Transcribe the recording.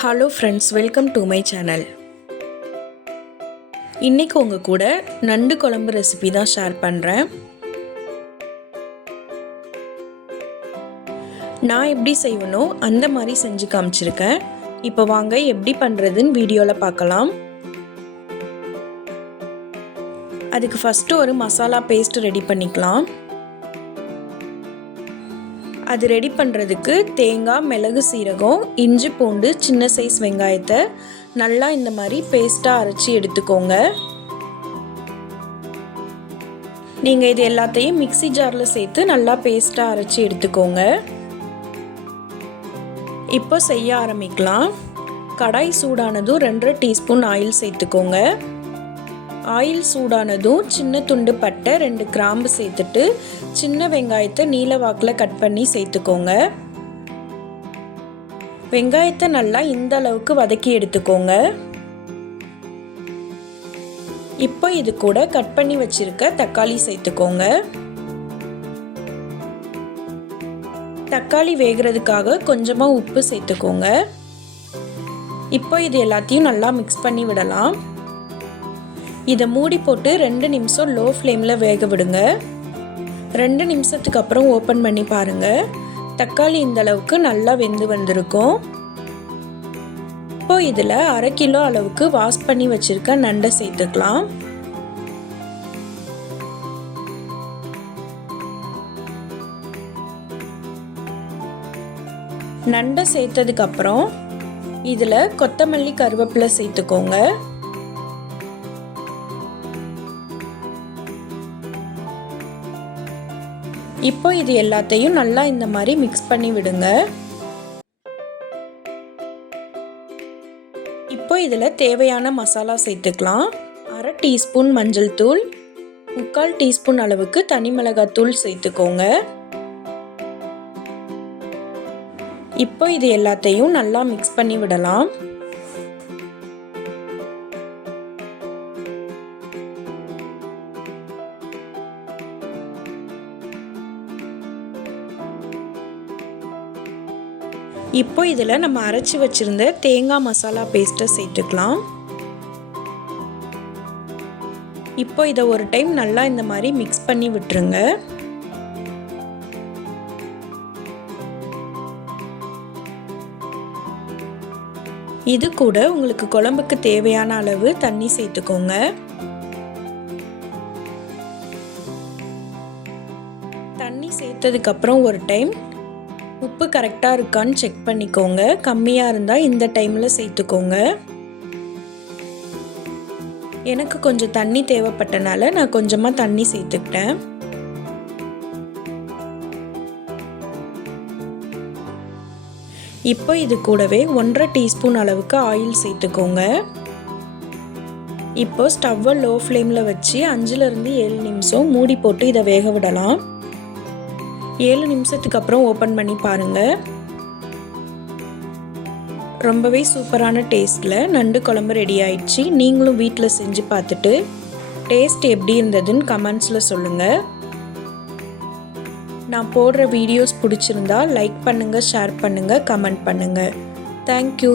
Hello friends, welcome to my channel. இன்றைக்கி உங்கள் கூட நண்டு குழம்பு ரெசிபி தான் ஷேர் பண்ணுறேன். நான் எப்படி செய்வேனோ அந்த மாதிரி செஞ்சு காமிச்சிருக்கேன். இப்போ வாங்க எப்படி பண்ணுறதுன்னு வீடியோவில் பார்க்கலாம். அதுக்கு ஃபஸ்ட்டு ஒரு மசாலா பேஸ்ட் ரெடி பண்ணிக்கலாம். அது ரெடி பண்ணுறதுக்கு தேங்காய், மிளகு, சீரகம், இஞ்சி, பூண்டு, சின்ன சைஸ் வெங்காயத்தை நல்லா இந்த மாதிரி பேஸ்ட்டாக அரைச்சி எடுத்துக்கோங்க. நீங்கள் இது எல்லாத்தையும் மிக்ஸி ஜாரில் சேர்த்து நல்லா பேஸ்ட்டாக அரைச்சி எடுத்துக்கோங்க. இப்போ செய்ய ஆரம்பிக்கலாம். கடாய் சூடானதும் 2.5 டீஸ்பூன் ஆயில் சேர்த்துக்கோங்க. ஆயில் சூடானதும் சின்ன துண்டு பட்டை, 2 கிராம்பு சேர்த்துட்டு சின்ன வெங்காயத்தை நீல வாக்கில் கட் பண்ணி சேர்த்துக்கோங்க. வெங்காயத்தை நல்லா இந்த அளவுக்கு வதக்கி எடுத்துக்கோங்க. இப்போ இது கூட கட் பண்ணி வச்சிருக்க தக்காளி சேர்த்துக்கோங்க. தக்காளி வேகிறதுக்காக கொஞ்சமாக உப்பு சேர்த்துக்கோங்க. இப்போ இது எல்லாத்தையும் நல்லா மிக்ஸ் பண்ணி விடலாம். இதை மூடி போட்டு 2 நிமிஷம் லோ ஃப்ளேமில் வேக விடுங்க. 2 நிமிஷத்துக்கு அப்புறம் ஓப்பன் பண்ணி பாருங்கள். தக்காளி இந்த அளவுக்கு நல்லா வெந்து வந்திருக்கும். இப்போ இதில் 1/2 கிலோ அளவுக்கு வாஷ் பண்ணி வச்சுருக்க நண்டை சேர்த்துக்கலாம். நண்டை சேர்த்ததுக்கப்புறம் இதில் கொத்தமல்லி, கருவேப்பிலை சேர்த்துக்கோங்க. இப்போ இது எல்லாத்தையும் நல்லா இந்த மாதிரி மிக்ஸ் பண்ணி விடுங்க. இப்போ இதில் தேவையான மசாலா சேர்த்துக்கலாம். 1/2 டீஸ்பூன் மஞ்சள் தூள், 3/4 டீஸ்பூன் அளவுக்கு தனி மிளகாய் தூள் சேர்த்துக்கோங்க. இப்போ இது எல்லாத்தையும் நல்லா மிக்ஸ் பண்ணி விடலாம். இப்போ இதில் நம்ம அரைச்சி வச்சிருந்த தேங்காய் மசாலா பேஸ்ட்டை சேர்த்துக்கலாம். இப்போ இதை ஒரு டைம் நல்லா இந்த மாதிரி மிக்ஸ் பண்ணி விட்டுருங்க. இது கூட உங்களுக்கு குழம்புக்கு தேவையான அளவு தண்ணி சேர்த்துக்கோங்க. தண்ணி சேர்த்ததுக்கப்புறம் ஒரு டைம் உப்பு கரெக்டாக இருக்கான்னு செக் பண்ணிக்கோங்க. கம்மியாக இருந்தால் இந்த டைமில் சேர்த்துக்கோங்க. எனக்கு கொஞ்சம் தண்ணி தேவைப்பட்டனால நான் கொஞ்சமாக தண்ணி சேர்த்துக்கிட்டேன். இப்போ இது கூடவே 1/2 டீஸ்பூன் அளவுக்கு ஆயில் சேர்த்துக்கோங்க. இப்போ ஸ்டவ்வை லோ ஃப்ளேமில் வச்சு 5லேருந்து 7 நிமிஷம் மூடி போட்டு இதை வேக விடலாம். 7 நிமிஷத்துக்கு அப்புறம் ஓப்பன் பண்ணி பாருங்கள். ரொம்பவே சூப்பரான டேஸ்ட்டில் நண்டு குழம்பு ரெடி ஆயிடுச்சு. நீங்களும் வீட்டில் செஞ்சு பார்த்துட்டு டேஸ்ட் எப்படி இருந்ததுன்னு கமெண்ட்ஸில் சொல்லுங்கள். நான் போடுற வீடியோஸ் பிடிச்சிருந்தா லைக் பண்ணுங்கள், ஷேர் பண்ணுங்கள், கமெண்ட் பண்ணுங்கள். தேங்க்யூ.